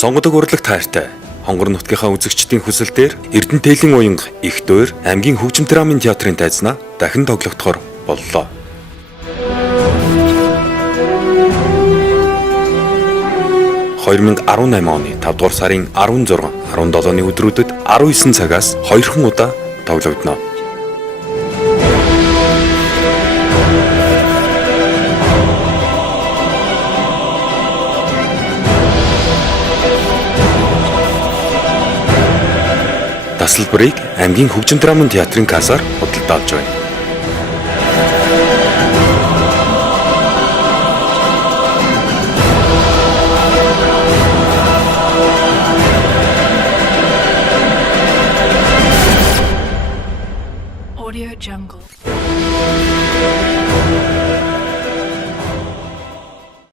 Сонгодог урлаг таартай Хонгор нутгийнхаа үзэгчдийн хүсэлтээр Эрдэнэ Тээлийн уянга их дуур аймгийн хөгжим драмын театрын тайзнаа дахин тоглогдохоор боллоо. (2018 оны 5 дугаар сарын 16, 17-ны өдрүүдэд 19 цагаас 2хан удаа тоглогдно. Тасалбарыг аймгийн хөгжим драмын театрын кассаар худалдаалж байна.